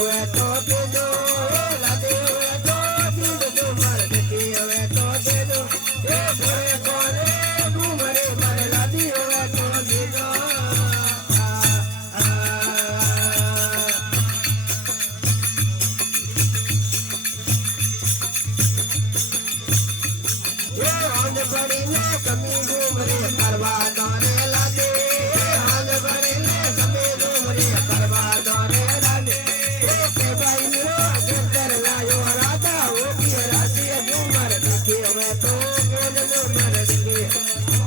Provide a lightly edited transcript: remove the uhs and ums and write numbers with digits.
હવે તો દેજો એ લાદે હવે તો દીદ ડુમર દેખી હવે તો દેજો એ ઘરે કોને ડુમરે મારે લાદી હવે તો દેજો હાંજ ભરીને કમી ડુમરે કરવા દોને લાગે હાંજ ભરીને કમી ડુમરે કરવા દોને લાગે કે ભાઈ નો ગેર લાયો રાજા ઓકી રાજી ડુમર દેખી હવે તો ગેર ડુમર દેખી